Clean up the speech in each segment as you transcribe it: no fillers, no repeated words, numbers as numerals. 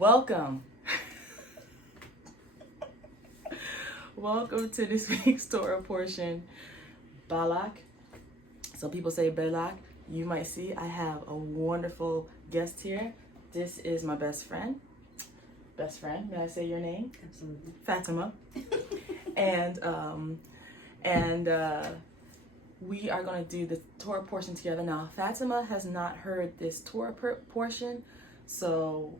Welcome. Welcome to this week's Torah Portion. Balak. Some people say Balak. You might see I have a wonderful guest here. This is my best friend. Best friend, may I say your name? Absolutely. Fatima. and we are going to do the Torah portion together. Now, Fatima has not heard this Torah portion, so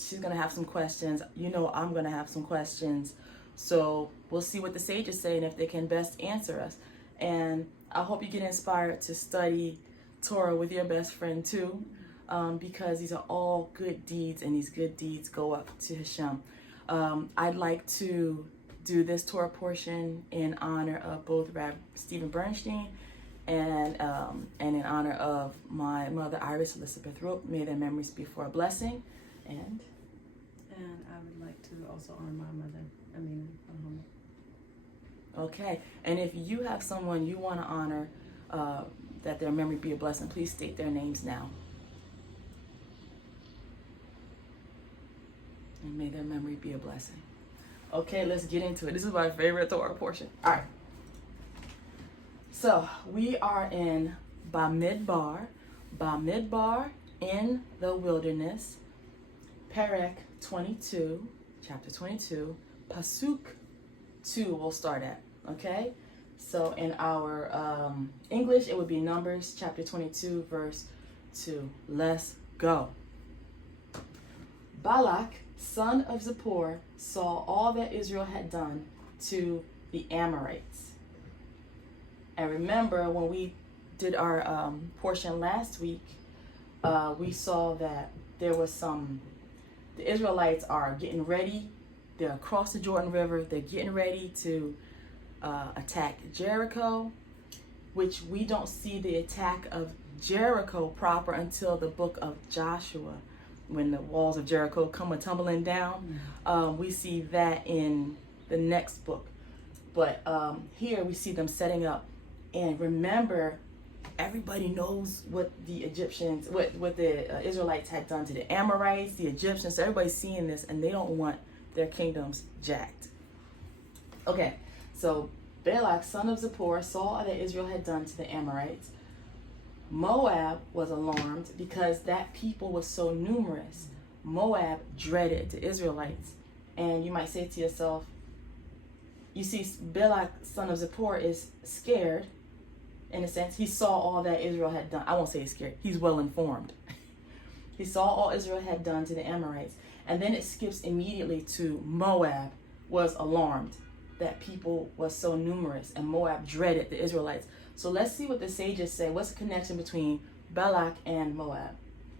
she's going to have some questions. You know, I'm going to have some questions. So we'll see what the sages say and if they can best answer us. And I hope you get inspired to study Torah with your best friend too, because these are all good deeds, and these good deeds go up to Hashem. I'd like to do this Torah portion in honor of both Rabbi Stephen Bernstein and in honor of my mother Iris Elizabeth Rope. May their memories be for a blessing. And I would like to also honor my mother, Amina. Okay, and if you have someone you want to honor, that their memory be a blessing, please state their names now. And may their memory be a blessing. Okay, let's get into it. This is my favorite Torah portion. All right. So we are in Bamidbar in the wilderness, Perek 22, chapter 22, Pasuk 2 we'll start at, okay? So in our English, it would be Numbers chapter 22, verse 2. Let's go. Balak, son of Zippor, saw all that Israel had done to the Amorites. And remember, when we did our portion last week, we saw that there was the Israelites are getting ready. They're across the Jordan River. They're getting ready to attack Jericho, which we don't see the attack of Jericho proper until the book of Joshua, when the walls of Jericho come tumbling down. We see that in the next book. But here we see them setting up. And remember, everybody knows what the Egyptians, what the Israelites had done to the Amorites, the Egyptians. So everybody's seeing this, and they don't want their kingdoms jacked. Okay, so Balak, son of Zippor, saw all that Israel had done to the Amorites. Moab was alarmed because that people was so numerous. Moab dreaded the Israelites. And you might say to yourself, you see, Balak, son of Zippor, is scared. In a sense, he saw all that Israel had done. I won't say he's scared. He's well informed. He saw all Israel had done to the Amorites. And then it skips immediately to Moab was alarmed that people was so numerous, and Moab dreaded the Israelites. So let's see what the sages say. What's the connection between Balak and Moab?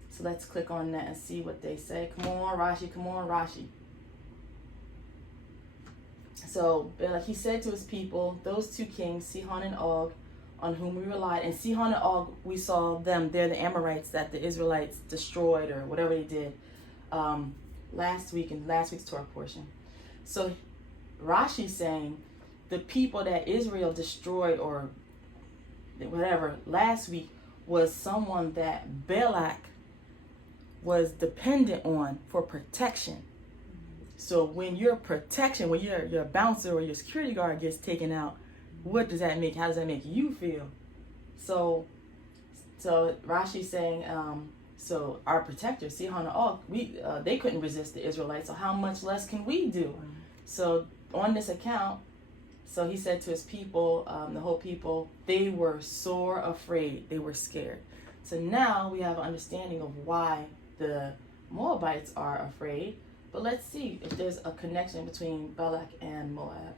So let's click on that and see what they say. Come on, Rashi. Come on, Rashi. So Balak, he said to his people, those two kings, Sihon and Og, on whom we relied. And Sihon and Og, we saw them. They're the Amorites that the Israelites destroyed or whatever they did last week in last week's Torah portion. So Rashi's saying the people that Israel destroyed or whatever last week was someone that Balak was dependent on for protection. So when your protection, when your bouncer or your security guard gets taken out, what does that make? How does that make you feel? So Rashi's saying, so our protectors, Sihon and Og, they couldn't resist the Israelites. So how much less can we do? So on this account, so he said to his people, the whole people, they were sore afraid. They were scared. So now we have an understanding of why the Moabites are afraid. But let's see if there's a connection between Balak and Moab.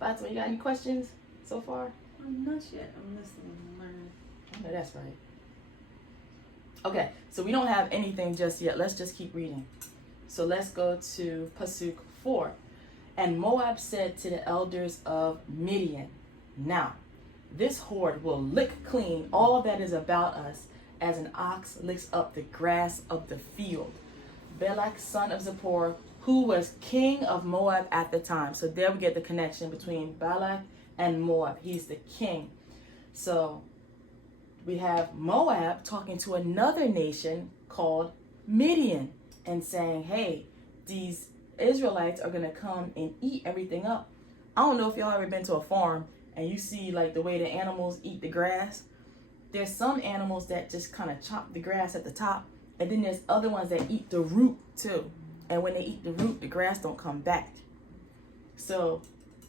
Fatima, you got any questions so far? Not yet. I'm listening and learning. Okay, that's right. Okay, so we don't have anything just yet. Let's just keep reading. So let's go to Pasuk 4. And Moab said to the elders of Midian, now, this horde will lick clean all that is about us as an ox licks up the grass of the field. Balak, son of Zippor, who was king of Moab at the time. So there we get the connection between Balak and Moab. He's the king. So we have Moab talking to another nation called Midian. and saying, hey, these Israelites are going to come and eat everything up. I don't know if y'all ever been to a farm and you see like the way the animals eat the grass. There's some animals that just kind of chop the grass at the top, and then there's other ones that eat the root too. And when they eat the root, the grass don't come back. So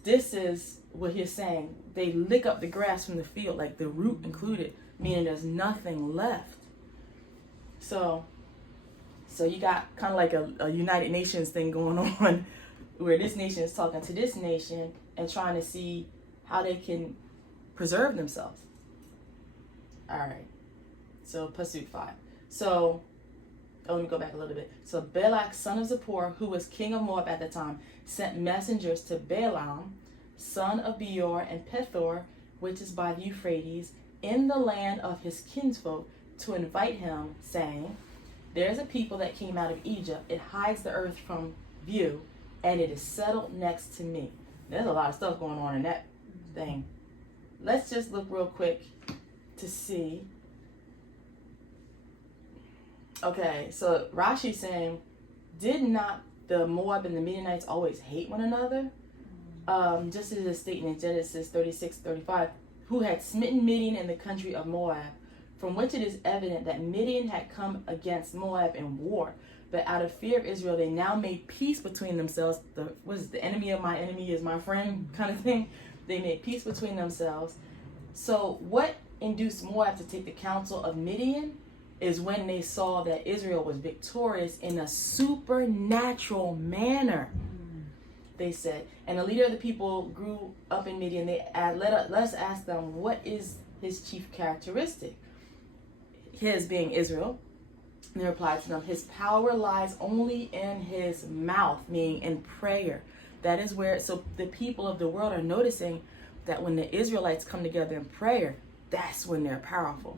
this is what he's saying. They lick up the grass from the field, like the root included, meaning there's nothing left. So you got kind of like a United Nations thing going on where this nation is talking to this nation and trying to see how they can preserve themselves. All right. So Pasuk 5. So, let me go back a little bit. So Balak, son of Zippor, who was king of Moab at the time, sent messengers to Balaam, son of Beor, and Pethor, which is by the Euphrates, in the land of his kinsfolk, to invite him, saying, there's a people that came out of Egypt. It hides the earth from view, and it is settled next to me. There's a lot of stuff going on in that thing. Let's just look real quick to see. Okay, so Rashi saying, did not the Moab and the Midianites always hate one another? Just as it is stated in Genesis 36:35, who had smitten Midian in the country of Moab, from which it is evident that Midian had come against Moab in war. But out of fear of Israel, they now made peace between themselves. The enemy of my enemy is my friend kind of thing. They made peace between themselves. So what induced Moab to take the counsel of Midian is when they saw that Israel was victorious in a supernatural manner. They said, and the leader of the people grew up in Midian. Let's ask them, what is his chief characteristic? His being Israel. And they replied to them, his power lies only in his mouth, meaning in prayer. That is where, so the people of the world are noticing that when the Israelites come together in prayer, that's when they're powerful.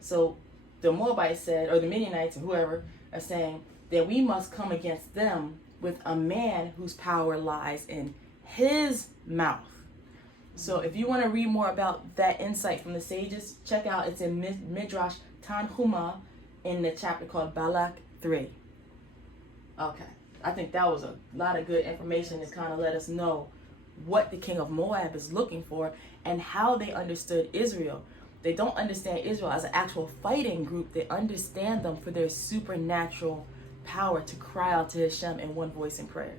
So the Moabites said, or the Midianites or whoever, are saying that we must come against them with a man whose power lies in his mouth. So if you want to read more about that insight from the sages, check out, it's in Midrash Tanhuma in the chapter called Balak 3. Okay, I think that was a lot of good information to kind of let us know what the king of Moab is looking for and how they understood Israel. They don't understand Israel as an actual fighting group. They understand them for their supernatural power to cry out to Hashem in one voice in prayer.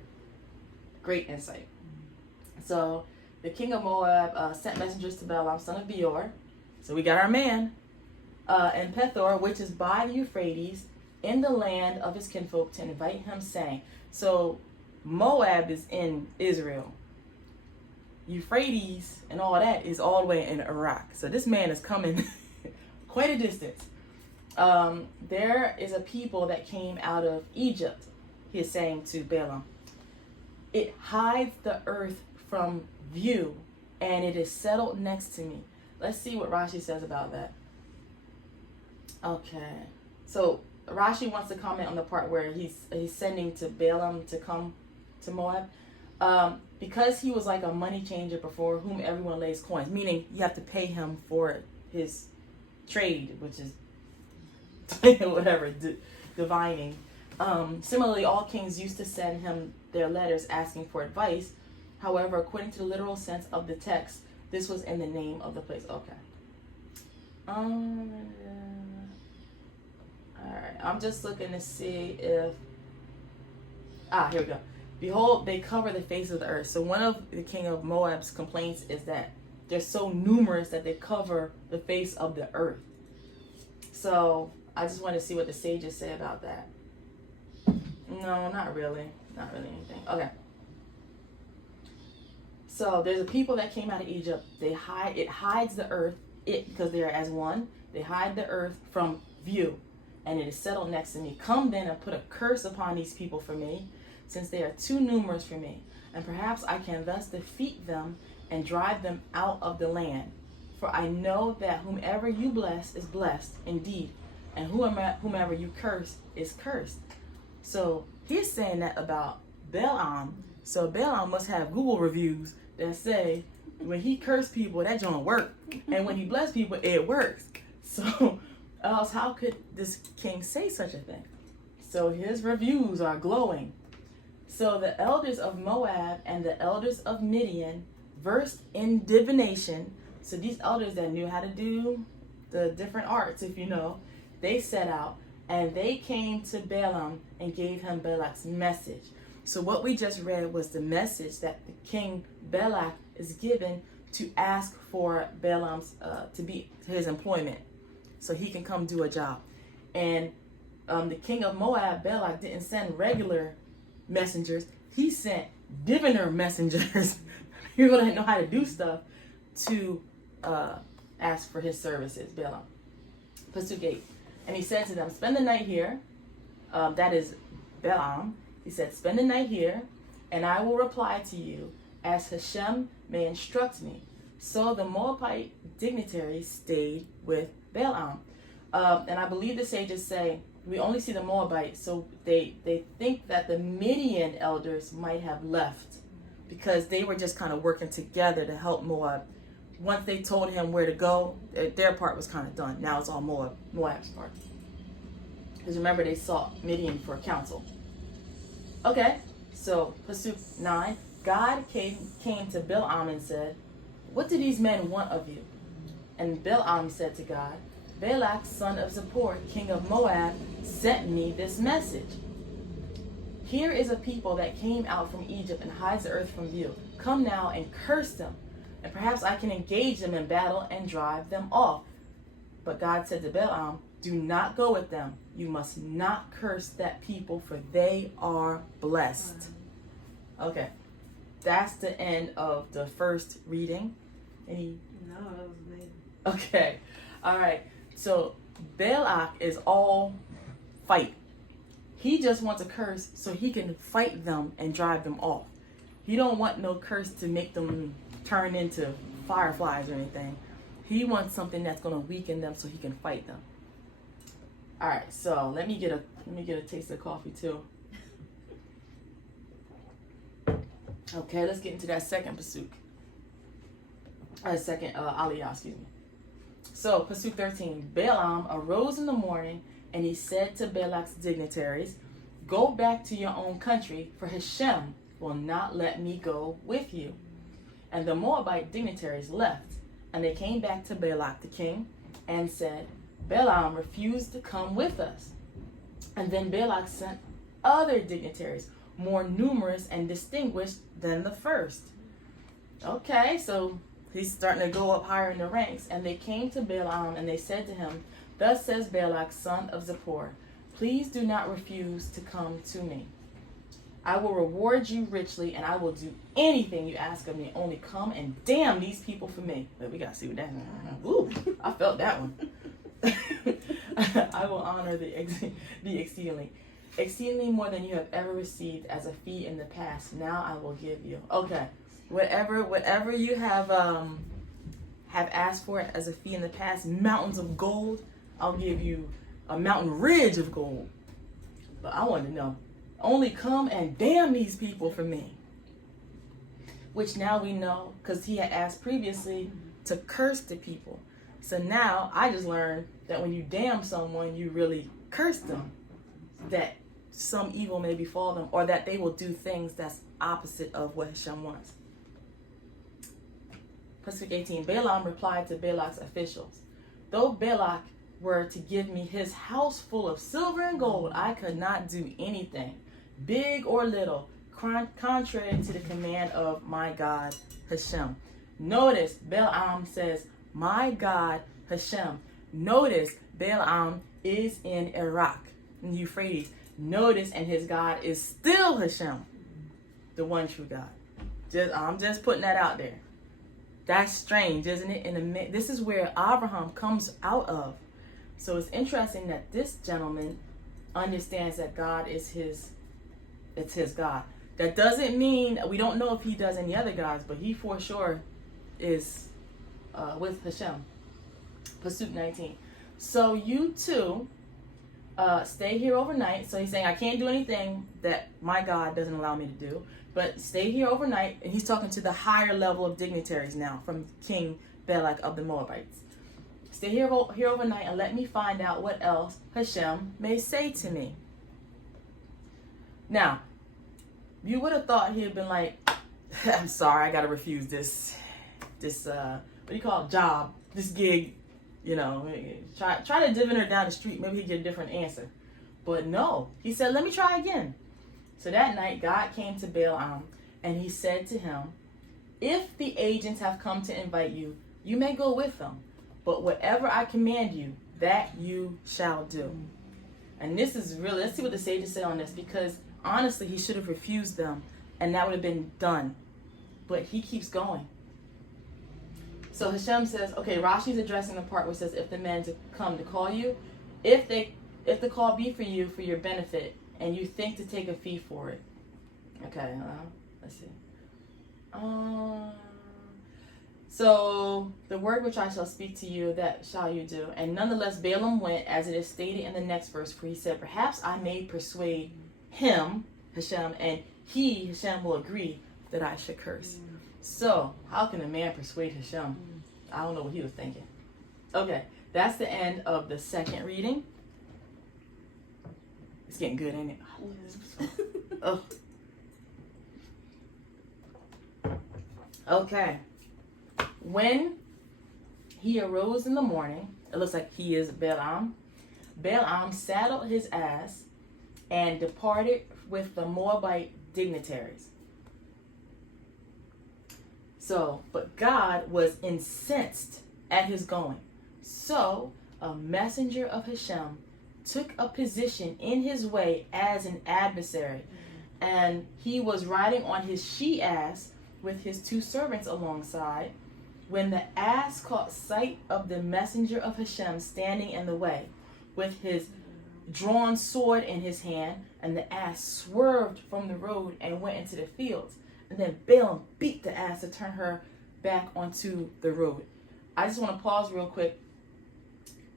Great insight. So the king of Moab sent messengers to Balaam, son of Beor. So we got our man. And Pethor, which is by the Euphrates, in the land of his kinfolk, to invite him, saying, so Moab is in Israel. Euphrates and all that is all the way in Iraq. So this man is coming quite a distance. There is a people that came out of Egypt, he is saying to Balaam. It hides the earth from view, and it is settled next to me. Let's see what Rashi says about that. Okay, so Rashi wants to comment on the part where he's sending to Balaam to come to Moab. Because he was like a money changer before whom everyone lays coins, meaning you have to pay him for his trade, which is whatever, divining. Similarly, all kings used to send him their letters asking for advice. However, according to the literal sense of the text, this was in the name of the place. Okay. All right. I'm just looking to see if. Here we go. Behold, they cover the face of the earth. So one of the king of Moab's complaints is that they're so numerous that they cover the face of the earth. So I just want to see what the sages say about that. No, not really. Not really anything. Okay. So there's a people that came out of Egypt. It hides the earth, because they are as one. They hide the earth from view, and it is settled next to me. Come then and put a curse upon these people for me, since they are too numerous for me. And perhaps I can thus defeat them and drive them out of the land. For I know that whomever you bless is blessed indeed, and whomever you curse is cursed. So he's saying that about Balaam. So Balaam must have Google reviews that say when he cursed people, that don't work. And when he blessed people, it works. So else how could this king say such a thing? So his reviews are glowing. So the elders of Moab and the elders of Midian, versed in divination, so these elders that knew how to do the different arts, if you know, they set out and they came to Balaam and gave him Balak's message. So what we just read was the message that the king Balak is given to ask for Balaam's to be his employment, so he can come do a job. And the king of Moab, Balak, didn't send regular messengers. He sent diviner messengers, people that know how to do stuff, to ask for his services. Balaam. Pasuk 8. And he said to them, spend the night here. That is Balaam. He said, spend the night here, and I will reply to you as Hashem may instruct me. So the Moabite dignitaries stayed with Balaam. And I believe the sages say, we only see the Moabites, so they think that the Midian elders might have left because they were just kind of working together to help Moab. Once they told him where to go, their part was kind of done. Now it's all Moab's part. Because remember, they sought Midian for counsel. Okay, so Pasuk 9, God came to Balaam and said, what do these men want of you? And Balaam said to God, Balak, son of Zippor, king of Moab, sent me this message. Here is a people that came out from Egypt and hides the earth from view. Come now and curse them, and perhaps I can engage them in battle and drive them off. But God said to Balaam, do not go with them. You must not curse that people, for they are blessed. Okay, that's the end of the first reading. No, that was amazing. Okay, all right. So Balak is all fight. He just wants a curse so he can fight them and drive them off. He don't want no curse to make them turn into fireflies or anything. He wants something that's going to weaken them so he can fight them. All right, so let me get a taste of coffee too. Okay, let's get into that second pasuk. Second aliyah, excuse me. So, Pasuk 13, Balaam arose in the morning, and he said to Balak's dignitaries, go back to your own country, for Hashem will not let me go with you. And the Moabite dignitaries left, and they came back to Balak the king, and said, Balaam refused to come with us. And then Balak sent other dignitaries, more numerous and distinguished than the first. Okay, so he's starting to go up higher in the ranks. And they came to Balaam and they said to him, thus says Balak, son of Zippor, please do not refuse to come to me. I will reward you richly, and I will do anything you ask of me. Only come and damn these people for me. But we got to see what that is. Ooh, I felt that one. I will honor the exceedingly more than you have ever received as a fee in the past. Now I will give you. Okay. Whatever you have asked for as a fee in the past, mountains of gold, I'll give you a mountain ridge of gold. But I want to know, only come and damn these people for me. Which now we know, because he had asked previously to curse the people. So now I just learned that when you damn someone, you really curse them, that some evil may befall them, or that they will do things that's opposite of what Hashem wants. Pasuk 18, Balaam replied to Balak's officials, though Balak were to give me his house full of silver and gold, I could not do anything, big or little, contrary to the command of my God Hashem. Notice Balaam says, my God Hashem. Notice Balaam is in Iraq, in Euphrates. Notice, and his God is still Hashem, the one true God. I'm just putting that out there. That's strange, isn't it? This is where Abraham comes out of. So it's interesting that this gentleman understands that God is his God. That doesn't mean, we don't know if he does any other gods, but he for sure is with Hashem. Pasuk 19. So you too stay here overnight. So he's saying, I can't do anything that my God doesn't allow me to do, but stay here overnight. And he's talking to the higher level of dignitaries now from King Balak of the Moabites. Stay here overnight and let me find out what else Hashem may say to me. Now, you would have thought he'd been like, I'm sorry, I gotta refuse this what do you call it, job, this gig, you know, try to divin her down the street, maybe he'd get a different answer. But no, he said, let me try again. So that night, God came to Balaam, and he said to him, if the agents have come to invite you, you may go with them, but whatever I command you, that you shall do. And this is really, let's see what the sages say on this, because honestly, he should have refused them, and that would have been done. But he keeps going. So Hashem says, okay, Rashi's addressing the part where it says, if the men to come to call you, if the call be for you for your benefit, and you think to take a fee for it. Okay, let's see. So the word which I shall speak to you, that shall you do. And nonetheless, Balaam went, as it is stated in the next verse, for he said, perhaps I may persuade him, Hashem, and he, Hashem, will agree that I should curse. So how can a man persuade Hashem? I don't know what he was thinking. Okay, that's the end of the second reading. It's getting good, ain't it? Oh. Okay. When he arose in the morning, it looks like he is Balaam. Balaam saddled his ass and departed with the Moabite dignitaries. So, but God was incensed at his going. So, a messenger of Hashem took a position in his way as an adversary. And he was riding on his she-ass with his two servants alongside, when the ass caught sight of the messenger of Hashem standing in the way, with his drawn sword in his hand, and the ass swerved from the road and went into the fields. And then Balaam beat the ass to turn her back onto the road. I just want to pause real quick.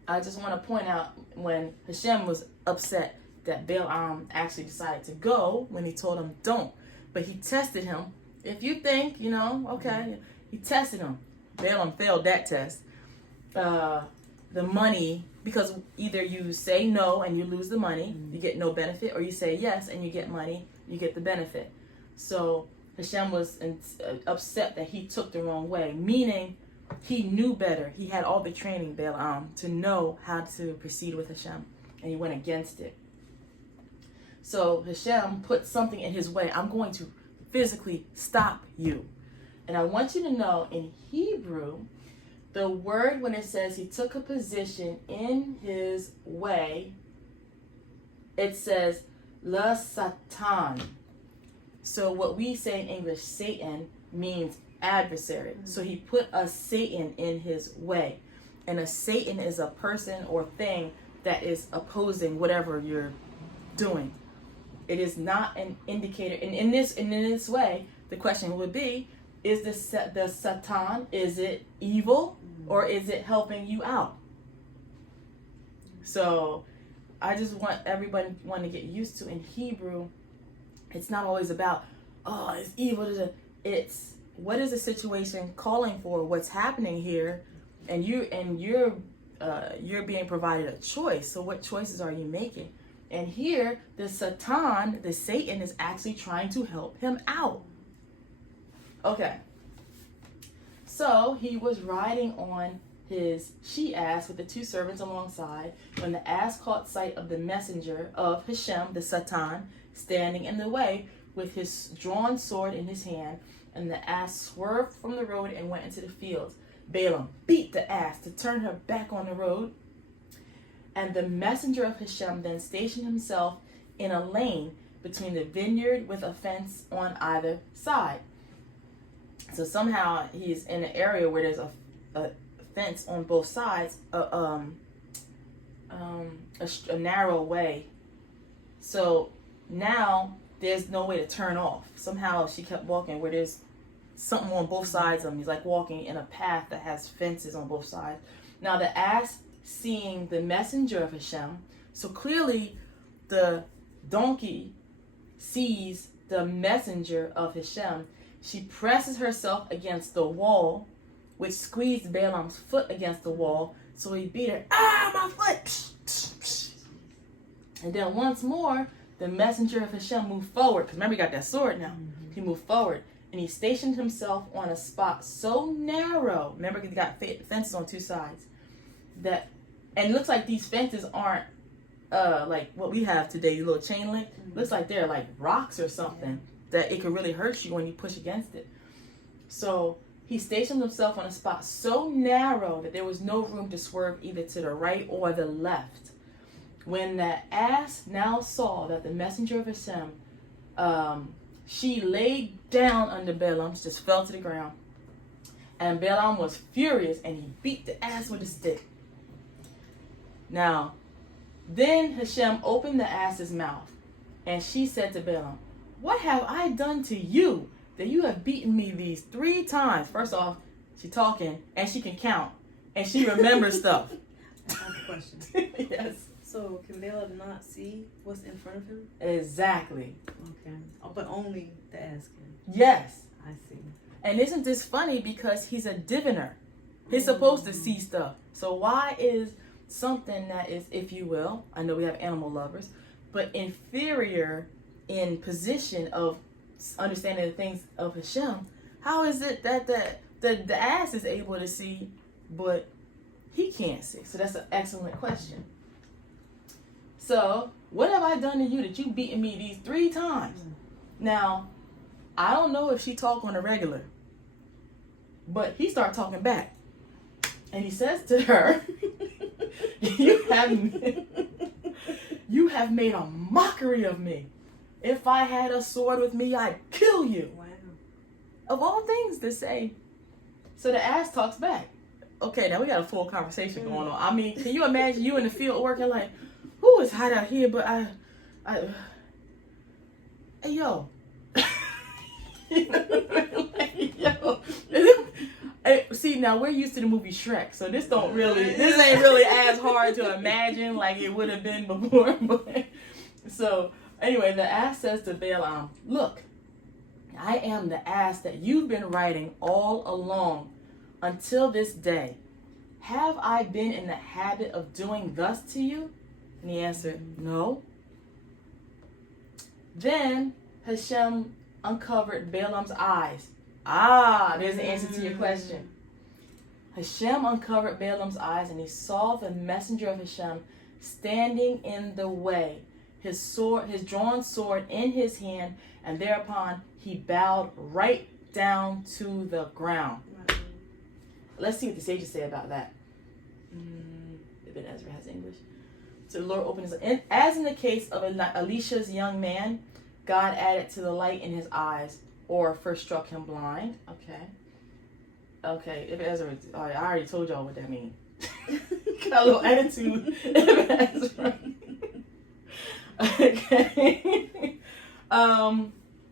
I just want to point out when Hashem was upset that Balaam actually decided to go when he told him don't. But he tested him. If you think, okay, he tested him. Balaam failed that test. The money, because either you say no and you lose the money, you get no benefit, or you say yes and you get money, you get the benefit. So Hashem was upset that he took the wrong way, meaning he knew better. He had all the training, Balaam, to know how to proceed with Hashem, and he went against it. So Hashem put something in his way. I'm going to physically stop you. And I want you to know, in Hebrew, the word when it says he took a position in his way, it says la satan. So what we say in English, Satan, means adversary. So he put a Satan in his way. And a Satan is a person or thing that is opposing whatever you're doing. It is not an indicator. And in this way, the question would be, is the Satan, is it evil or is it helping you out? So I just want everybody to get used to, in Hebrew, it's not always about, it's evil. It's what is the situation calling for, what's happening here, and you're being provided a choice. So what choices are you making? And here, the Satan, the Satan, is actually trying to help him out. Okay. So he was riding on his she-ass with the two servants alongside, when the ass caught sight of the messenger of Hashem, the Satan, standing in the way with his drawn sword in his hand, and the ass swerved from the road and went into the fields. Balaam beat the ass to turn her back on the road. And the messenger of Hashem then stationed himself in a lane between the vineyard with a fence on either side. So somehow he's in an area where there's a fence on both sides, a narrow way. So now there's no way to turn off. Somehow she kept walking where there's something on both sides of him. He's like walking in a path that has fences on both sides. Now the ass, seeing the messenger of Hashem, so clearly the donkey sees the messenger of Hashem. She presses herself against the wall, which squeezed Balaam's foot against the wall, so he beat her. My foot! And then once more, the messenger of Hashem moved forward, because remember he got that sword now. Mm-hmm. He moved forward, and he stationed himself on a spot so narrow. Remember, he got fences on two sides. And it looks like these fences aren't like what we have today, the little chain link. Mm-hmm. Looks like they're like rocks or something that it could really hurt you when you push against it. So he stationed himself on a spot so narrow that there was no room to swerve either to the right or the left. When the ass now saw that the messenger of Hashem, she laid down under Balaam, just fell to the ground. And Balaam was furious and he beat the ass with a stick. Now, then Hashem opened the ass's mouth, and she said to Balaam, "What have I done to you that you have beaten me these 3 times?" First off, she's talking, and she can count, and she remembers stuff. I have a question. Yes. So, can Balak not see what's in front of him? Exactly. Okay. Oh, but only the ass can. Yes. I see. And isn't this funny, because he's a diviner. He's supposed to see stuff. So why is something that is, if you will, I know we have animal lovers, but inferior in position of understanding the things of Hashem, how is it that the ass is able to see, but he can't see? So that's an excellent question. So, what have I done to you that you beaten me these 3 times? Now, I don't know if she talk on a regular, but he started talking back. And he says to her, you have made a mockery of me. If I had a sword with me, I'd kill you. Wow. Of all things to say. So the ass talks back. Okay, now we got a full conversation going on. I mean, can you imagine you in the field working like, "Ooh, it's hot out here, but hey, yo." Yo. See, now we're used to the movie Shrek, so this ain't really as hard to imagine like it would have been before. But, so anyway, the ass says to Balaam, "Look, I am the ass that you've been riding all along until this day. Have I been in the habit of doing thus to you?" And he answered, "No." Then Hashem uncovered Balaam's eyes. There's the answer to your question. Hashem uncovered Balaam's eyes, and he saw the messenger of Hashem standing in the way, his drawn sword in his hand, and thereupon he bowed right down to the ground. Wow. Let's see what the sages say about that. Ibn Ezra has English. So the Lord opened his eyes. As in the case of Elisha's young man, God added to the light in his eyes, or first struck him blind. Okay. Ibn Ezra, I already told y'all what that means. Got a little attitude. Ibn Ezra. Okay.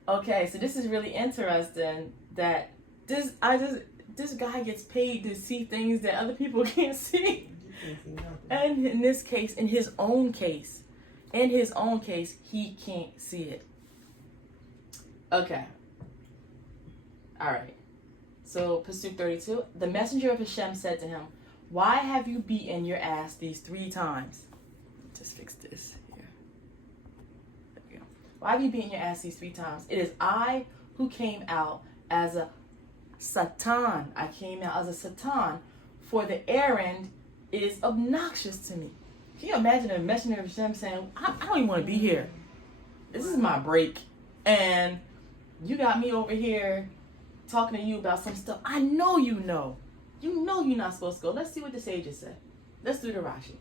Okay, so this is really interesting that this guy gets paid to see things that other people can't see. And in this case, in his own case, he can't see it. Okay. All right. So, Pasuk 32, the messenger of Hashem said to him, "Why have you beaten your ass these 3 times?" Just fix this here. There we go. "Why have you beaten your ass these 3 times? It is I who came out as a Satan. I came out as a Satan, for the errand is obnoxious to me." Can you imagine a messenger of Hashem saying, I don't even want to be here. This is my break. And you got me over here talking to you about some stuff I know you know. You know you're not supposed to go. Let's see what the sages say. Let's do the Rashi.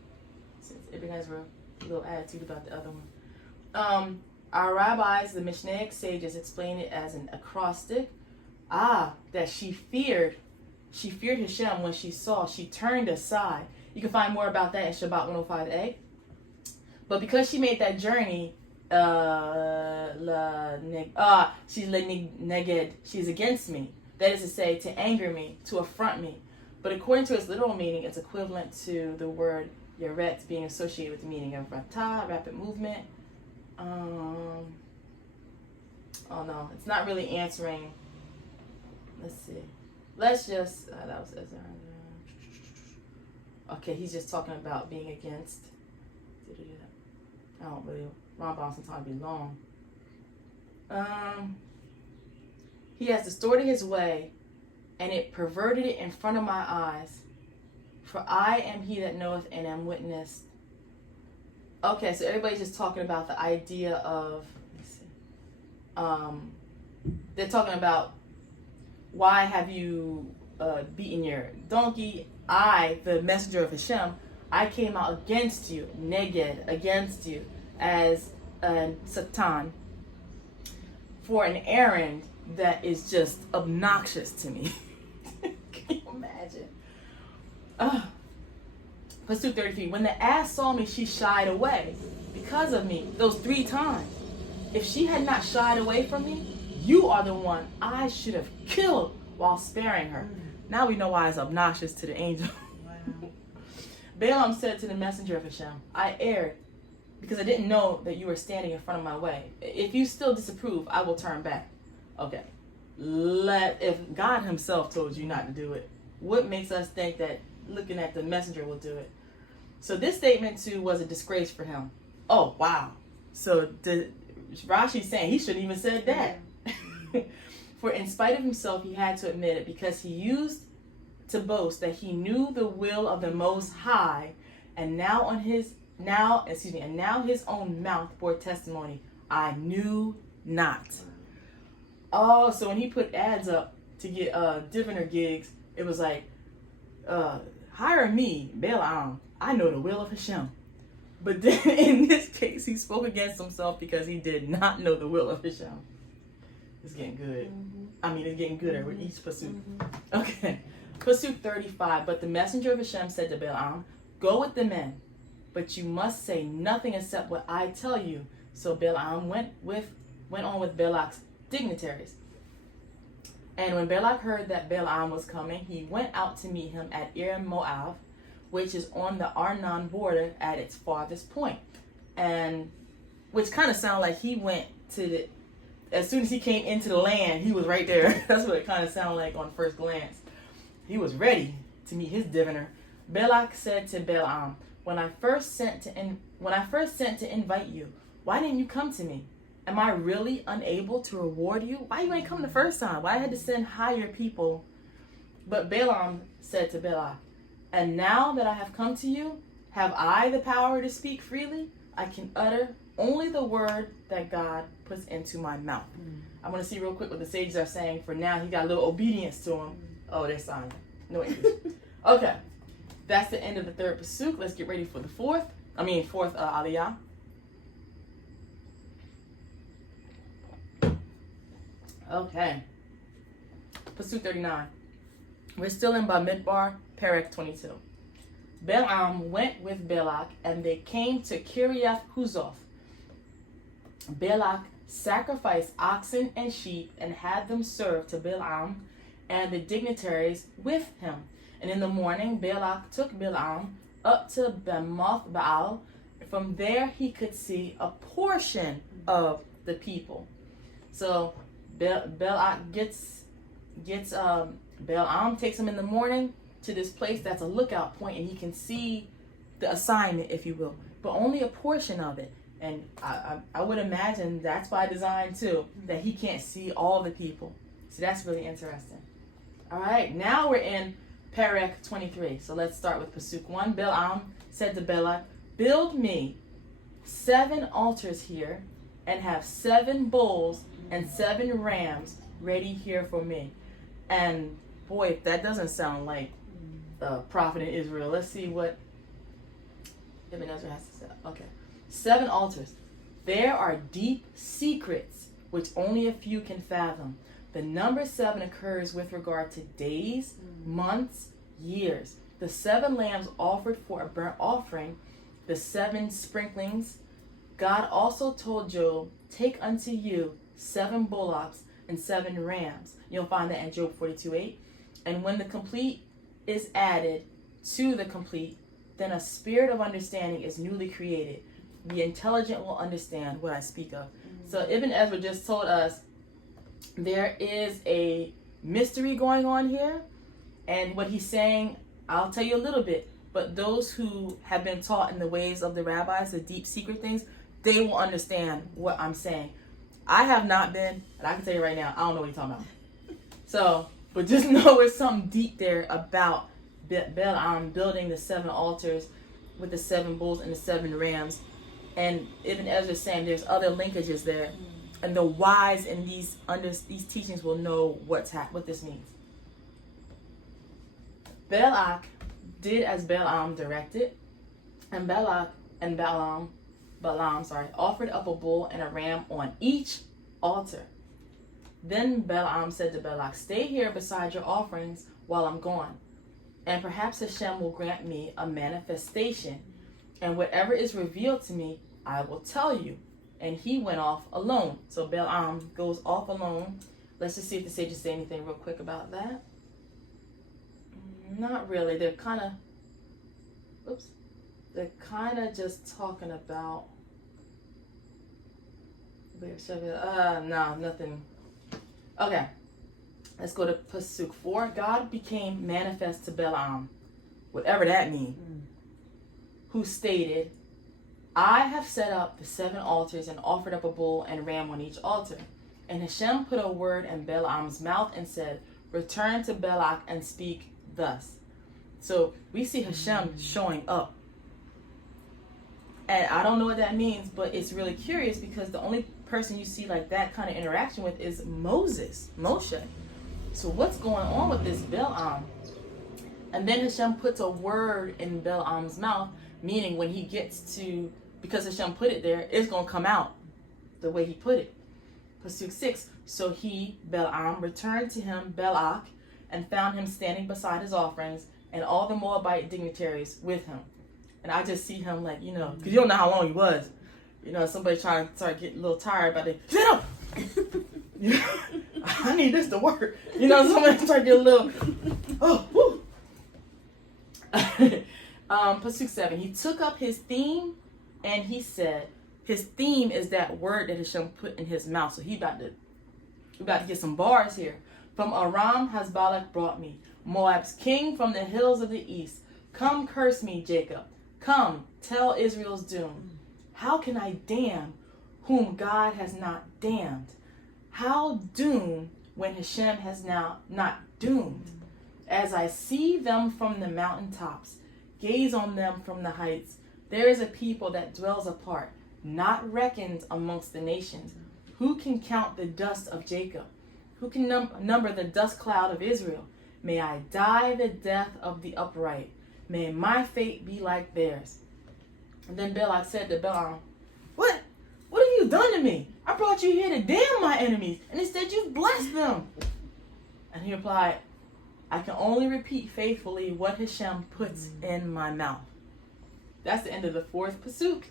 Since Ibn Ezra, a little attitude about the other one. Our rabbis, the Mishnaic sages, explain it as an acrostic. That she feared Hashem when she turned aside. You can find more about that in Shabbat 105a. But because she made that journey, she's nugget, she's against me. That is to say, to anger me, to affront me. But according to its literal meaning, it's equivalent to the word yaret being associated with the meaning of rata, rapid movement. Oh no, it's not really answering. Let's see. Let's just, that was Ezra. Okay, he's just talking about being against. I don't really Rambam sometimes be long. He has distorted his way, and it perverted it in front of my eyes. For I am he that knoweth and am witnessed. Okay, so everybody's just talking about the idea of, they're talking about, why have you beaten your donkey? I, the messenger of Hashem, I came out against you, neged, against you, as a Satan, for an errand that is just obnoxious to me. Can you imagine? Pasuk 33. When the ass saw me, she shied away because of me. Those 3 times. If she had not shied away from me, you are the one I should have killed while sparing her. Now we know why it's obnoxious to the angel. Wow. Balaam said to the messenger of Hashem, I erred because I didn't know that you were standing in front of my way. If you still disapprove, I will turn back. Okay. If God himself told you not to do it, what makes us think that looking at the messenger will do it? So this statement too was a disgrace for him. Oh, wow. So Rashi's saying he shouldn't even said that. For in spite of himself, he had to admit it, because he used to boast that he knew the will of the Most High, and now his own mouth bore testimony, I knew not. Oh, so when he put ads up to get diviner gigs, it was like, hire me, Balaam. I know the will of Hashem. But then in this case, he spoke against himself because he did not know the will of Hashem. It's getting good. I mean, it's getting gooder with each pasuk. Okay. Pasuk 35. But the messenger of Hashem said to Balaam, go with the men, but you must say nothing except what I tell you. So Balaam went on with Balak's dignitaries. And when Balak heard that Balaam was coming, he went out to meet him at Ir Moab, which is on the Arnon border at its farthest point. And which kind of sounded like he went to as soon as he came into the land, he was right there. That's what it kind of sounded like on first glance. He was ready to meet his diviner. Balak said to Balaam, when I first sent to invite you, why didn't you come to me? Am I really unable to reward you? Why you ain't come the first time? Why I had to send higher people? But Balaam said to Balak, and now that I have come to you, have I the power to speak freely? I can utter only the word that God puts into my mouth. I want to see real quick what the sages are saying. For now, he got a little obedience to him. Oh, they're silent. No English. Okay. That's the end of the 3rd pasuk. Let's get ready for the 4th aliyah. Okay. Pasuk 39. We're still in Bamidbar, Perek 22. Balaam went with Balak, and they came to Kiriath Huzoth. Balak sacrificed oxen and sheep and had them served to Balaam and the dignitaries with him. And in the morning, Balak took Balaam up to Bamoth Baal. From there, he could see a portion of the people. So Balak Balaam takes him in the morning to this place that's a lookout point, and he can see the assignment, if you will, but only a portion of it. And I would imagine that's by design too, that he can't see all the people. So that's really interesting. All right, now we're in Perek 23. So let's start with Pasuk 1. Balaam said to Balak, build me 7 altars here, and have 7 bulls and 7 rams ready here for me. And boy, if that doesn't sound like a prophet in Israel, let's see what Ibn Ezra has to say. Okay. 7 altars. There are deep secrets which only a few can fathom. The number 7 occurs with regard to days, months, years. The 7 lambs offered for a burnt offering, the 7 sprinklings. God also told Job, take unto you 7 bullocks and 7 rams. You'll find that in Job 42:8. And when the complete is added to the complete, then a spirit of understanding is newly created. The intelligent will understand what I speak of. So Ibn Ezra just told us there is a mystery going on here. And what he's saying, I'll tell you a little bit. But those who have been taught in the ways of the rabbis, the deep secret things, they will understand what I'm saying. I have not been, and I can tell you right now, I don't know what you're talking about. So, but just know there's something deep there about Balaam building the 7 altars with the 7 bulls and the 7 rams. And even Ezra's saying there's other linkages there. And the wise in these teachings will know what this means. Balak did as Balaam directed, and Balaam offered up a bull and a ram on each altar. Then Balaam said to Balak, "Stay here beside your offerings while I'm gone, and perhaps Hashem will grant me a manifestation, and whatever is revealed to me, I will tell you." And he went off alone. So Balaam goes off alone. Let's just see if the sages say anything real quick about that. Not really. They're kind of just talking about. No, nothing. Okay. Let's go to Pasuk 4. God became manifest to Balaam, whatever that means, who stated, "I have set up the 7 altars and offered up a bull and ram on each altar." And Hashem put a word in Balaam's mouth and said, "Return to Balak and speak thus." So we see Hashem showing up. And I don't know what that means, but it's really curious because the only person you see like that kind of interaction with is Moshe. So what's going on with this Balaam? And then Hashem puts a word in Balaam's mouth, meaning when he gets to, because Hashem put it there, it's going to come out the way he put it. Pasuk 6, so he, Balaam, returned to him Balak and found him standing beside his offerings and all the Moabite dignitaries with him. And I just see him like, because you don't know how long he was. Somebody trying to start getting a little tired about it. Sit up! I need this to work. Somebody trying to get a little, Pasuk 7, he took up his theme and he said, his theme is that word that Hashem put in his mouth. So we about to get some bars here. From Aram has Balak brought me, Moab's king from the hills of the east. Come curse me, Jacob. Come, tell Israel's doom. How can I damn whom God has not damned? How doom when Hashem has now not doomed? As I see them from the mountaintops, gaze on them from the heights, there is a people that dwells apart, not reckoned amongst the nations. Who can count the dust of Jacob? Who can number the dust cloud of Israel? May I die the death of the upright. May my fate be like theirs. And then Balak said to Balaam, What have you done to me? I brought you here to damn my enemies, and instead you blessed them. And he replied, I can only repeat faithfully what Hashem puts in my mouth. That's the end of the 4th Pasuk.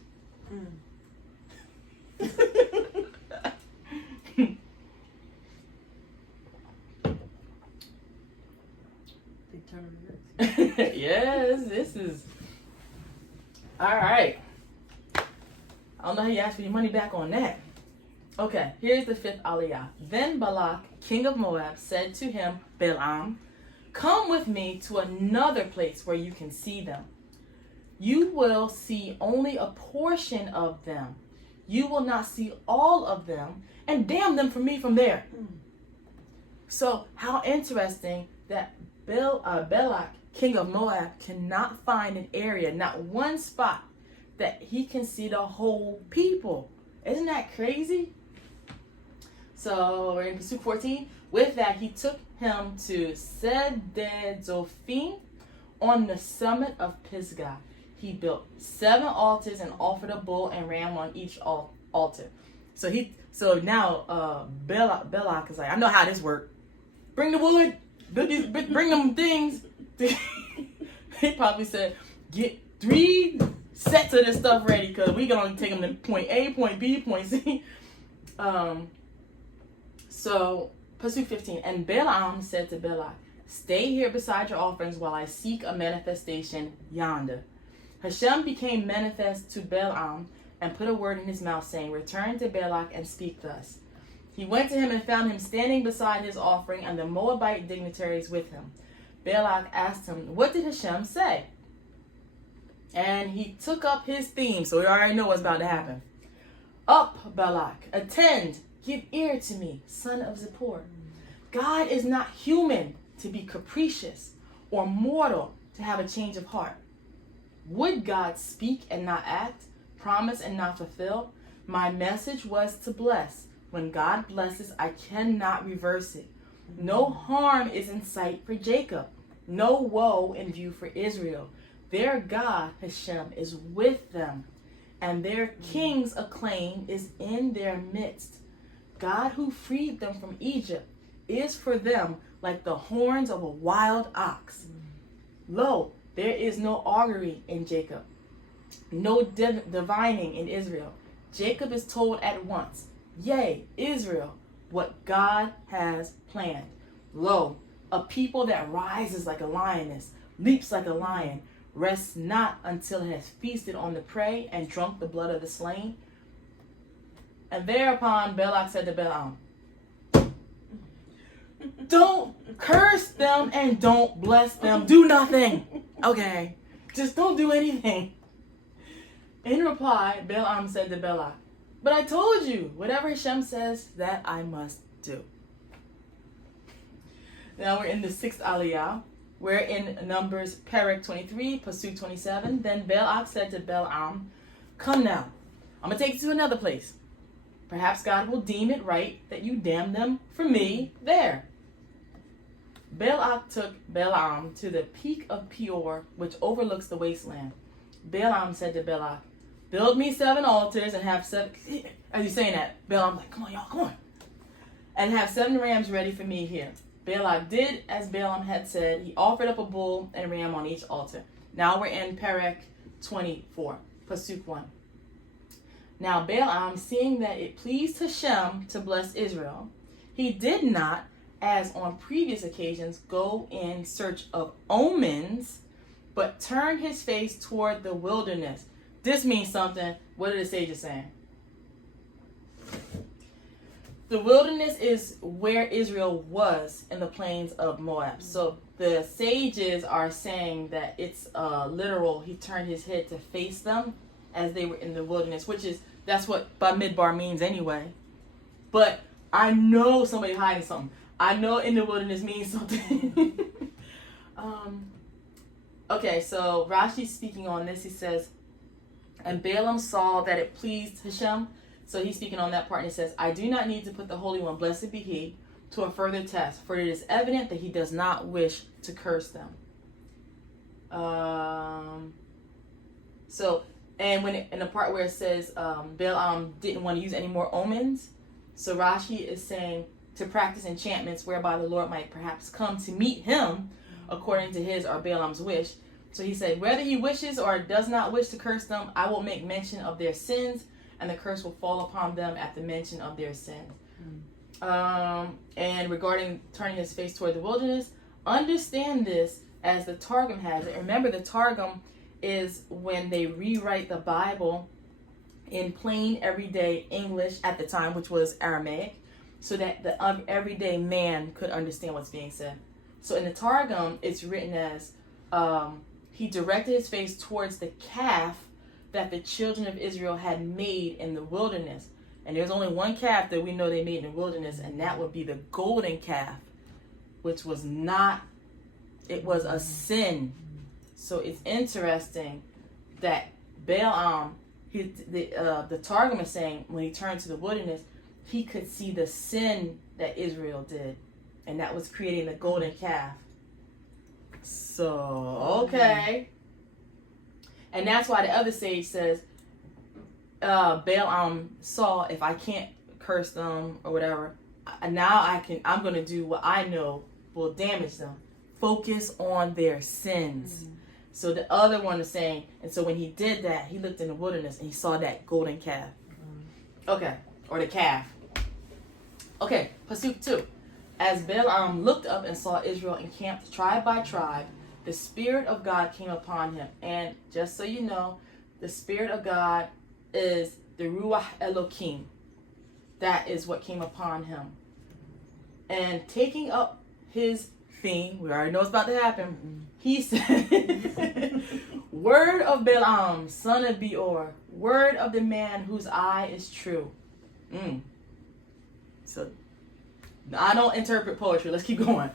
Yes, this is all right. I don't know how you ask for your money back on that. Okay, here's the 5th aliyah. Then Balak, king of Moab, said to him, Balaam, come with me to another place where you can see them. You will see only a portion of them. You will not see all of them, and damn them for me from there. So how interesting that Balak, king of Moab, cannot find an area, not one spot, that he can see the whole people. Isn't that crazy? So we're in Pasuk 14. With that, he took him to Sededzofim on the summit of Pisgah. He built 7 altars and offered a bull and ram on each altar. So now Balak is like, I know how this works. Bring the wood, bring them things. He probably said, get 3 sets of this stuff ready because we're going to take them to point A, point B, point C. So, Pasuk 15, and Balaam said to Balak, stay here beside your offerings while I seek a manifestation yonder. Hashem became manifest to Balaam and put a word in his mouth, saying, return to Balak and speak thus. He went to him and found him standing beside his offering and the Moabite dignitaries with him. Balak asked him, what did Hashem say? And he took up his theme, so we already know what's about to happen. Up, Balak, attend, give ear to me, son of Zippor. God is not human to be capricious, or mortal to have a change of heart. Would God speak and not act, promise and not fulfill? My message was to bless. When God blesses, I cannot reverse it. No harm is in sight for Jacob, no woe in view for Israel. Their God, Hashem, is with them, and their king's acclaim is in their midst. God who freed them from Egypt is for them like the horns of a wild ox. Lo, there is no augury in Jacob, no divining in Israel. Jacob is told at once, yea, Israel, what God has planned. Lo, a people that rises like a lioness, leaps like a lion, rests not until it has feasted on the prey and drunk the blood of the slain. And thereupon Balak said to Balaam, don't curse them and don't bless them. Do nothing. Okay. Just don't do anything. In reply, Balaam said to Balak, but I told you, whatever Hashem says, that I must do. Now we're in the 6th aliyah. We're in Numbers, Perek 23, Pasuk 27. Then Balak said to Balaam, come now, I'm going to take you to another place. Perhaps God will deem it right that you damn them for me there. Balak took Balaam to the peak of Peor, which overlooks the wasteland. Balaam said to Balak, build me 7 altars and have 7... As he's saying that, Balaam's like, come on, y'all, come on. And have 7 rams ready for me here. Balak did as Balaam had said. He offered up a bull and a ram on each altar. Now we're in Perek 24, Pasuk 1. Now Balaam, seeing that it pleased Hashem to bless Israel, he did not, as on previous occasions, go in search of omens, but turned his face toward the wilderness. This means something. What are the sages saying? The wilderness is where Israel was in the plains of Moab. So the sages are saying that it's literal. He turned his head to face them as they were in the wilderness, that's what Bamidbar means anyway. But I know somebody hiding something. I know in the wilderness means something. Okay, so Rashi speaking on this, he says, and Balaam saw that it pleased Hashem. So he's speaking on that part, and he says, I do not need to put the Holy One, blessed be he, to a further test, for it is evident that he does not wish to curse them. And when in the part where it says Balaam didn't want to use any more omens, so Rashi is saying to practice enchantments whereby the Lord might perhaps come to meet him according to his or Balaam's wish. So he said, whether he wishes or does not wish to curse them, I will make mention of their sins, and the curse will fall upon them at the mention of their sins. And regarding turning his face toward the wilderness, understand this as the Targum has it. Remember, the Targum is when they rewrite the Bible in plain everyday English at the time, which was Aramaic, so that the everyday man could understand what's being said. So in the Targum, it's written as he directed his face towards the calf that the children of Israel had made in the wilderness. And there's only one calf that we know they made in the wilderness, and that would be the golden calf, which was not, it was a sin. So it's interesting that Balaam, the Targum is saying when he turned to the wilderness, he could see the sin that Israel did, and that was creating the golden calf. So, okay. And that's why the other sage says, Balaam saw, if I can't curse them or whatever, now I'm going to do what I know will damage them. Focus on their sins. So the other one is saying, and so when he did that, he looked in the wilderness and he saw that golden calf. Okay, or the calf. Okay, Pasuk 2. As Balaam looked up and saw Israel encamped tribe by tribe, the Spirit of God came upon him. And just so you know, the Spirit of God is the Ruach Elohim. That is what came upon him. And taking up his theme, we already know what's about to happen, he said, word of Balaam, son of Beor, Word of the man whose eye is true. So I don't interpret poetry. Let's keep going.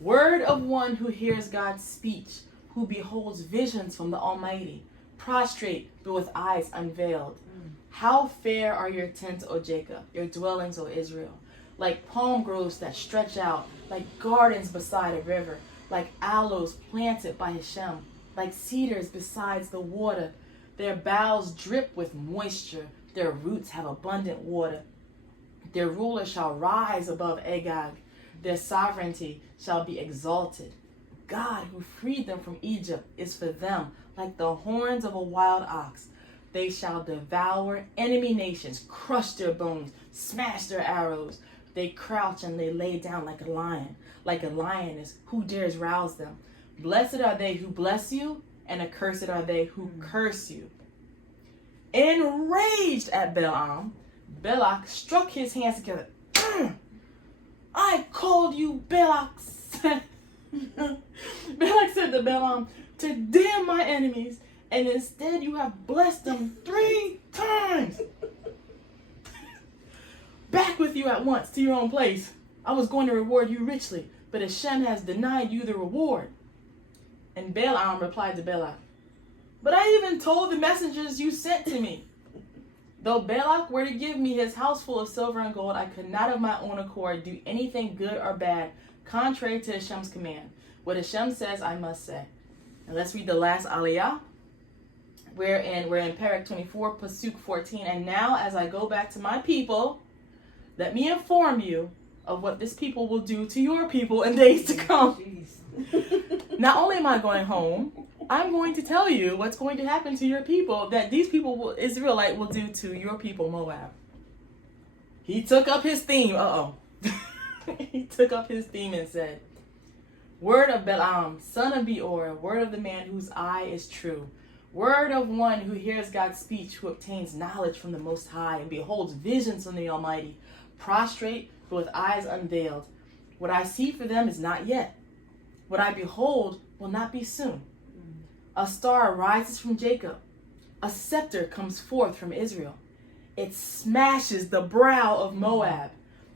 Word of one who hears God's speech, who beholds visions from the Almighty, prostrate but with eyes unveiled. How fair are your tents, O Jacob, your dwellings, O Israel, like palm groves that stretch out, like gardens beside a river, like aloes planted by Hashem, like cedars beside the water. Their boughs drip with moisture, their roots have abundant water. Their ruler shall rise above Agag, their sovereignty shall be exalted. God, who freed them from Egypt, is for them like the horns of a wild ox. They shall devour enemy nations, crush their bones, smash their arrows. They crouch and they lay down like a lioness. Who dares rouse them? Blessed are they who bless you, and accursed are they who curse you. Enraged at Balaam, Balak struck his hands together. I called you Balak. Balak said to Balaam, to damn my enemies, and instead you have blessed them 3 times. Back with you at once to your own place. I was going to reward you richly, but Hashem has denied you the reward. And Balaam replied to Balak, but I even told the messengers you sent to me. Though Balak were to give me his house full of silver and gold, I could not of my own accord do anything good or bad, contrary to Hashem's command. What Hashem says, I must say. And let's read the last aliyah. We're in Parak 24, Pasuk 14. And now, as I go back to my people, let me inform you of what this people will do to your people in days to come. Not only am I going home, I'm going to tell you what's going to happen to your people that these people, Israelite, will do to your people, Moab. He took up his theme. He took up his theme and said, word of Balaam, son of Beor, word of the man whose eye is true, word of one who hears God's speech, who obtains knowledge from the Most High and beholds visions from the Almighty, prostrate but with eyes unveiled. What I see for them is not yet. What I behold will not be soon. A star rises from Jacob. A scepter comes forth from Israel. It smashes the brow of Moab,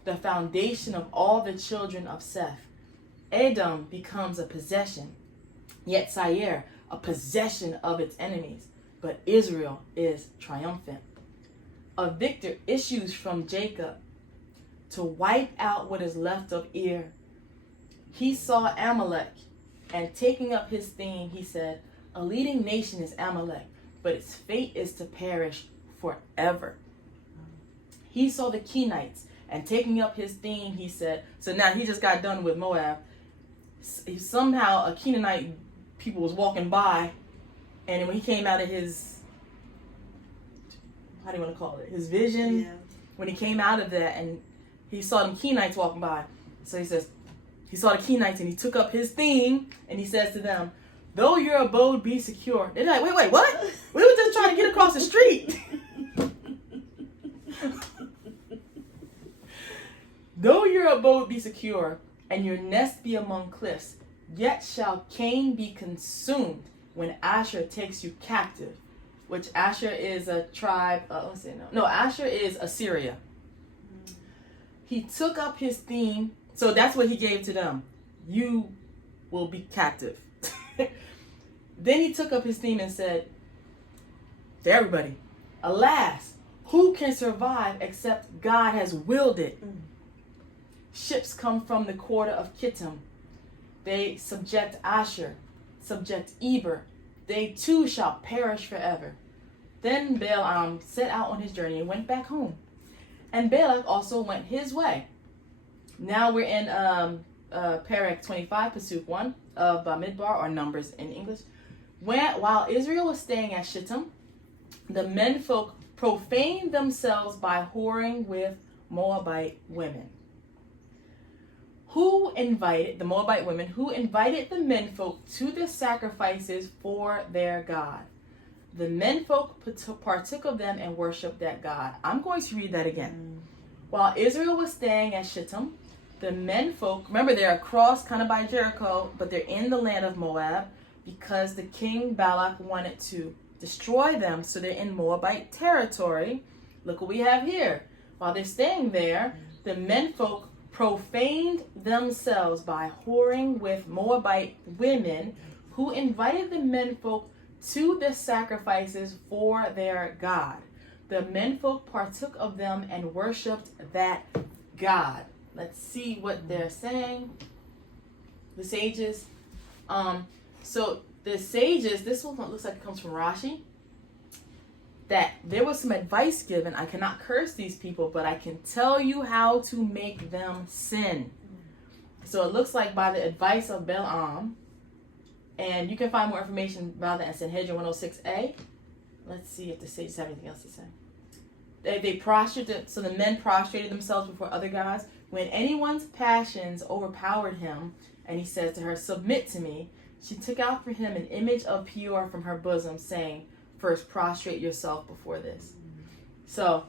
the foundation of all the children of Seth. Edom becomes a possession, yet Seir a possession of its enemies. But Israel is triumphant. A victor issues from Jacob to wipe out what is left of Ir. He saw Amalek, and taking up his theme, he said, a leading nation is Amalek, but its fate is to perish forever. He saw the Kenites, and taking up his theme, he said, so now he just got done with Moab. Somehow a Kenite people was walking by, and when he came out of his, how do you want to call it, his vision, when he came out of that, and he saw them Kenites walking by, so he says, he saw the Kenites, and he took up his theme, and he says to them, though your abode be secure. They're like, wait, what? We were just trying to get across the street. Though your abode be secure, and your nest be among cliffs, yet shall Cain be consumed when Asher takes you captive. Which Asher is a tribe, Asher is Assyria. He took up his theme, so that's what he gave to them. You will be captive. Then he took up his theme and said to everybody, alas, who can survive except God has willed it? Ships come from the quarter of Kittim. They subject Asher, subject Eber. They too shall perish forever. Then Balaam set out on his journey and went back home. And Balak also went his way. Now we're in Parak 25, Pasuk 1 of Bamidbar, or Numbers in English. While Israel was staying at Shittim, the menfolk profaned themselves by whoring with Moabite women. The Moabite women who invited the menfolk to the sacrifices for their God. The menfolk partook of them and worshiped that God. I'm going to read that again. While Israel was staying at Shittim, the menfolk, remember they're across kind of by Jericho, but they're in the land of Moab because the king Balak wanted to destroy them. So they're in Moabite territory. Look what we have here. While they're staying there, the menfolk profaned themselves by whoring with Moabite women who invited the menfolk to the sacrifices for their God. The menfolk partook of them and worshipped that God. Let's see what they're saying. The sages. So the sages, this one looks like it comes from Rashi, that there was some advice given. I cannot curse these people, but I can tell you how to make them sin. So it looks like by the advice of Balaam, and you can find more information about that in Sanhedrin 106a. Let's see if the sages have anything else to say. They prostrated, so the men prostrated themselves before other gods. When anyone's passions overpowered him, and he says to her, "Submit to me," she took out for him an image of Peor from her bosom, saying, "First prostrate yourself before this." So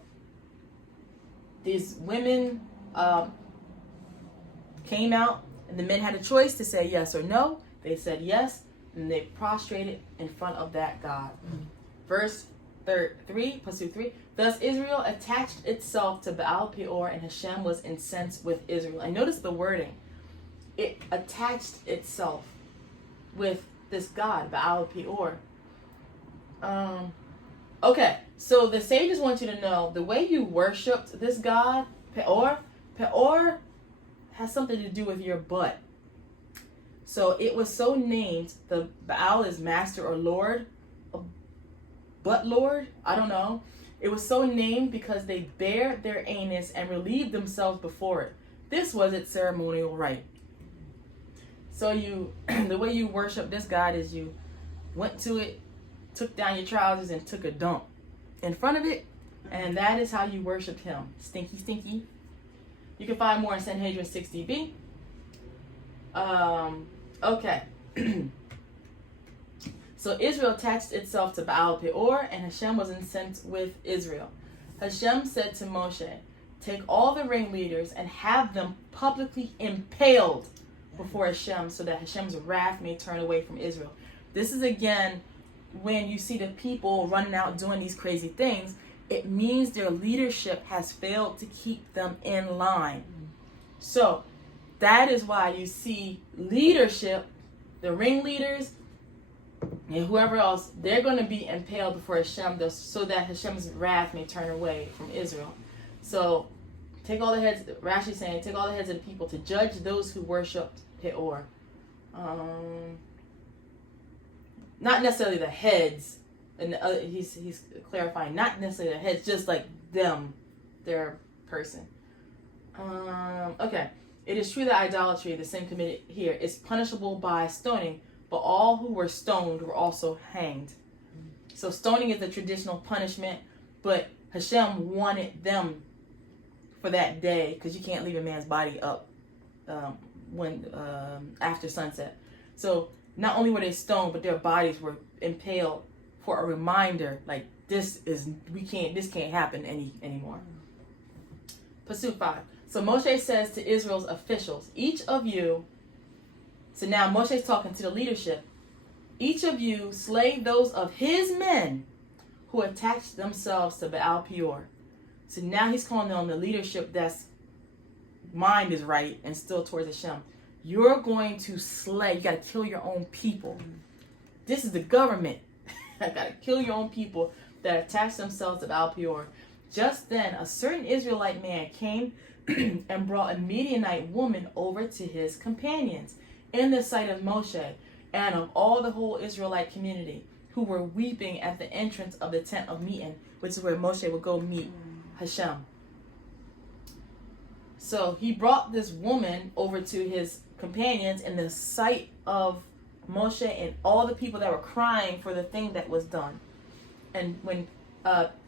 these women came out, and the men had a choice to say yes or no. They said yes, and they prostrated in front of that God. Verse 3, Pasuk 3. Thus Israel attached itself to Baal Peor, and Hashem was incensed with Israel. And notice the wording. It attached itself with this God, Baal Peor. Okay, so the sages want you to know the way you worshipped this God, Peor has something to do with your butt. So it was so named, the Baal is master or lord, butt lord, I don't know. It was so named because they bared their anus and relieved themselves before it. This was its ceremonial rite. So the way you worship this God is you went to it, took down your trousers, and took a dump in front of it, and that is how you worshiped him. Stinky, stinky. You can find more in Sanhedrin 60b. Okay. So Israel attached itself to Baal Peor, and Hashem was incensed with Israel. Hashem said to Moshe, "Take all the ringleaders and have them publicly impaled before Hashem, so that Hashem's wrath may turn away from Israel." This is again, when you see the people running out doing these crazy things, it means their leadership has failed to keep them in line. So that is why you see leadership, the ringleaders, and whoever else, they're going to be impaled before Hashem, so that Hashem's wrath may turn away from Israel. So take all the heads, Rashi saying, take all the heads of the people to judge those who worshipped Peor. Not necessarily the heads, and he's clarifying, not necessarily the heads, just like them, their person. Okay. It is true that idolatry, the sin committed here, is punishable by stoning, but all who were stoned were also hanged. So stoning is the traditional punishment, but Hashem wanted them for that day, because you can't leave a man's body up after sunset. So not only were they stoned, but their bodies were impaled for a reminder, like this can't happen anymore. Pasuk 5. So Moshe says to Israel's officials, each of you, so now Moshe's talking to the leadership, each of you slay those of his men who attached themselves to Baal Peor. So now he's calling on the leadership that's mind is right and still towards Hashem. You're going to slay, you got to kill your own people. This is the government. You got to kill your own people that attach themselves to Baal Peor. Just then, a certain Israelite man came and brought a Midianite woman over to his companions in the sight of Moshe and of all the whole Israelite community, who were weeping at the entrance of the tent of meeting, which is where Moshe would go meet Hashem. So he brought this woman over to his companions in the sight of Moshe and all the people that were crying for the thing that was done. And when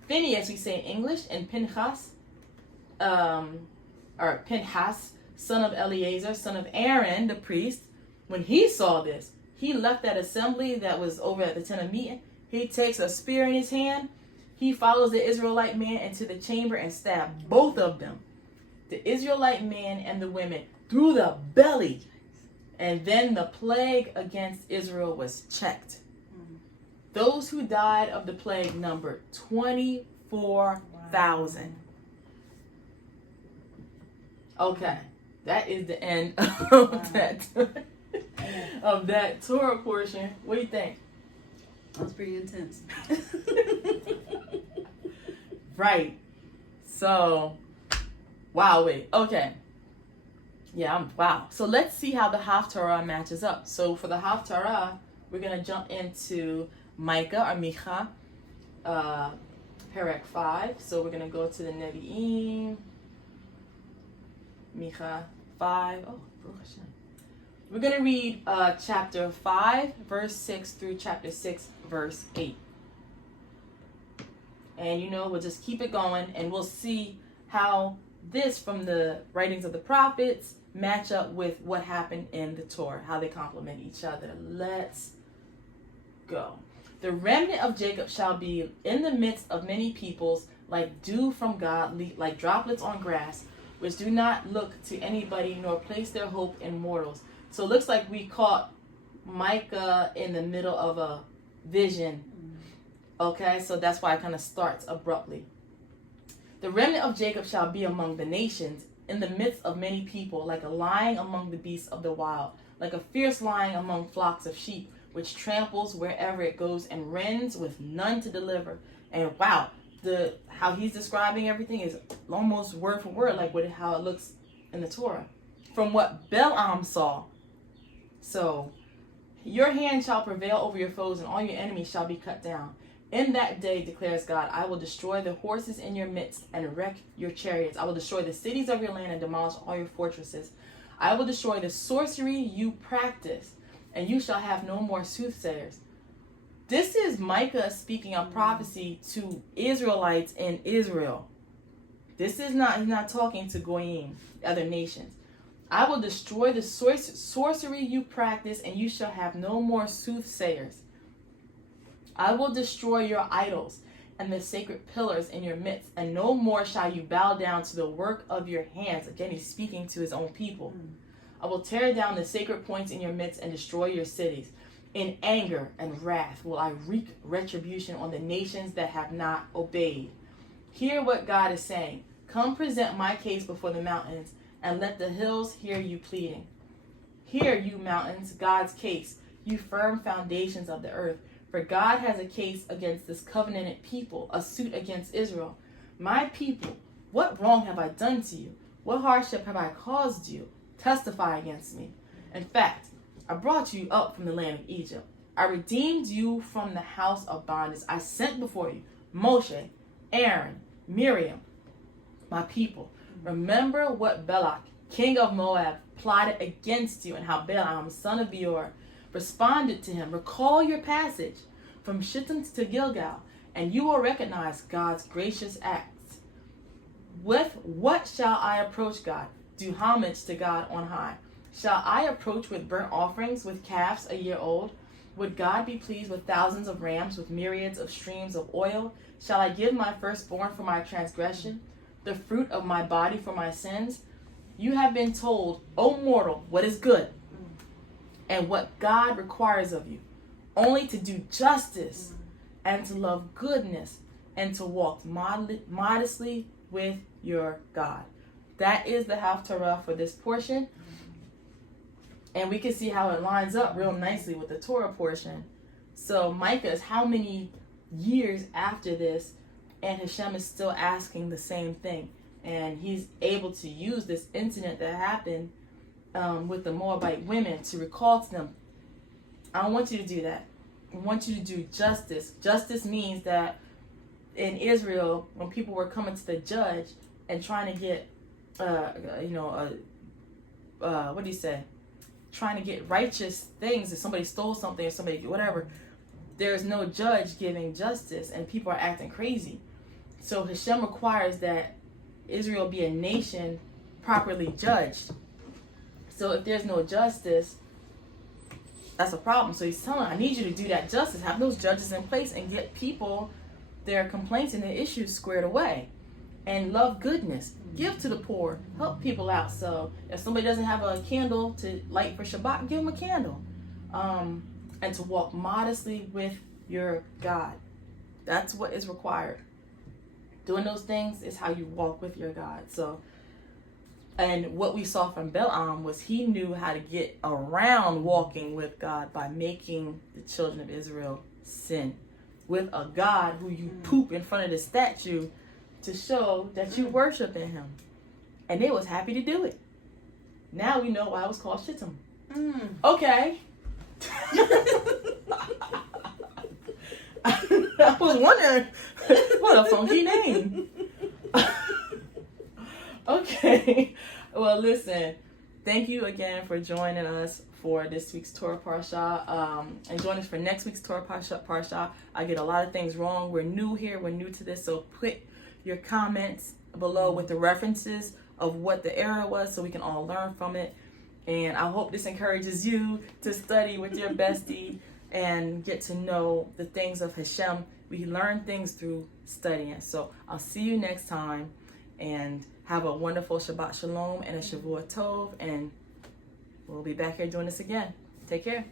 Phineas, we say in English, and Pinchas, son of Eleazar, son of Aaron, the priest, when he saw this, he left that assembly that was over at the tent of meeting. He takes a spear in his hand. He follows the Israelite man into the chamber and stabbed both of them, the Israelite man and the women, through the belly. And then the plague against Israel was checked. Those who died of the plague numbered 24,000. Okay, that is the end of that Torah portion. What do you think? That was pretty intense. Right. So, wow. Wait. Okay. Yeah. Wow. So let's see how the Haftarah matches up. So for the Haftarah, we're gonna jump into Micah or Micha, Perek 5. So we're gonna go to the Nevi'im. Micha 5. Oh, Baruch Hashem. We're going to read chapter 5, verse 6 through chapter 6, verse 8. And we'll just keep it going, and we'll see how this from the writings of the prophets match up with what happened in the Torah, how they complement each other. Let's go. The remnant of Jacob shall be in the midst of many peoples, like dew from God, like droplets on grass, which do not look to anybody nor place their hope in mortals. So it looks like we caught Micah in the middle of a vision. Okay, so that's why it kind of starts abruptly. The remnant of Jacob shall be among the nations, in the midst of many people, like a lion among the beasts of the wild, like a fierce lion among flocks of sheep, which tramples wherever it goes and rends with none to deliver. And wow, how he's describing everything is almost word for word, like how it looks in the Torah. From what Balaam saw. So, your hand shall prevail over your foes, and all your enemies shall be cut down. In that day, declares God, I will destroy the horses in your midst and wreck your chariots. I will destroy the cities of your land and demolish all your fortresses. I will destroy the sorcery you practice, and you shall have no more soothsayers. This is Micah speaking a prophecy to Israelites in Israel. He's not talking to Goyim, other nations. I will destroy the sorcery you practice, and you shall have no more soothsayers. I will destroy your idols and the sacred pillars in your midst, and no more shall you bow down to the work of your hands. Again, he's speaking to his own people. I will tear down the sacred points in your midst and destroy your cities. In anger and wrath will I wreak retribution on the nations that have not obeyed. Hear what God is saying. Come present my case before the mountains, and let the hills hear you pleading. Hear, you mountains, God's case, you firm foundations of the earth. For God has a case against this covenanted people, a suit against Israel. My people, what wrong have I done to you? What hardship have I caused you? Testify against me. In fact, I brought you up from the land of Egypt. I redeemed you from the house of bondage. I sent before you Moshe, Aaron, Miriam, my people. Remember what Balak, king of Moab, plotted against you, and how Balaam, son of Beor, responded to him. Recall your passage from Shittim to Gilgal, and you will recognize God's gracious acts. With what shall I approach God? Do homage to God on high. Shall I approach with burnt offerings, with calves a year old? Would God be pleased with thousands of rams, with myriads of streams of oil? Shall I give my firstborn for my transgression, the fruit of my body for my sins? You have been told, O mortal, what is good, and what God requires of you, only to do justice and to love goodness and to walk modestly with your God. That is the Haftarah for this portion. And we can see how it lines up real nicely with the Torah portion. So Micah is how many years after this, and Hashem is still asking the same thing. And he's able to use this incident that happened with the Moabite women to recall to them, I don't want you to do that. I want you to do justice. Justice means that in Israel, when people were coming to the judge and trying to get, what do you say? Trying to get righteous things, if somebody stole something or somebody, whatever, there's no judge giving justice and people are acting crazy. So Hashem requires that Israel be a nation properly judged. So if there's no justice, that's a problem. So he's telling, I need you to do that justice, have those judges in place and get people their complaints and their issues squared away. And love goodness. Give to the poor. Help people out. So if somebody doesn't have a candle to light for Shabbat, give them a candle. And to walk modestly with your God. That's what is required. Doing those things is how you walk with your God. So, and what we saw from Balaam was he knew how to get around walking with God by making the children of Israel sin with a God who you poop in front of the statue to show that you worship in him. And they was happy to do it. Now we know why it was called Shittim. Okay. I was wondering, what a funky name. Okay. Well, listen. Thank you again for joining us for this week's Torah Parsha. And join us for next week's Torah Parsha. I get a lot of things wrong. We're new here. We're new to this. So put your comments below with the references of what the error was so we can all learn from it. And I hope this encourages you to study with your bestie and get to know the things of Hashem. We learn things through studying. So I'll see you next time, and have a wonderful Shabbat Shalom and a Shavua Tov, and we'll be back here doing this again. Take care.